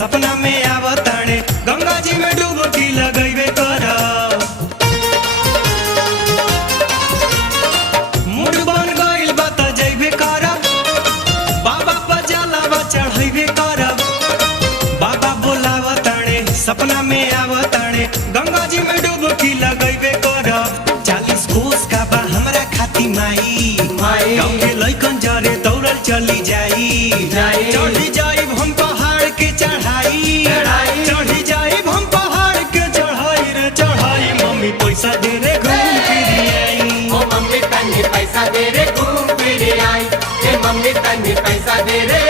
सपना में आवताणे गंगा जी में डुबकी लगैबे कर। मूड बन गइल बा त जइबे कर, बाबा पर जलावा चढ़ैबे कर। बाबा बोलावताणे सपना में आवताणे गंगा जी में डुबकी लगैबे कर। 40 कोस का बा हमरा खाती माई, गाँव के लइकन जरे दौड़ल चली जाई। चढ़ी जाइब हम पहाड़ के चढ़ाई, चढ़ी जाइब हम पहाड़ के चढ़ाई रे चढ़ाई। मम्मी पैसा दे रे घूम फिर आई, ओ मम्मी तन्नी पैसा दे रे घूम फिर आई, ए मम्मी तन्नी पैसा दे रे।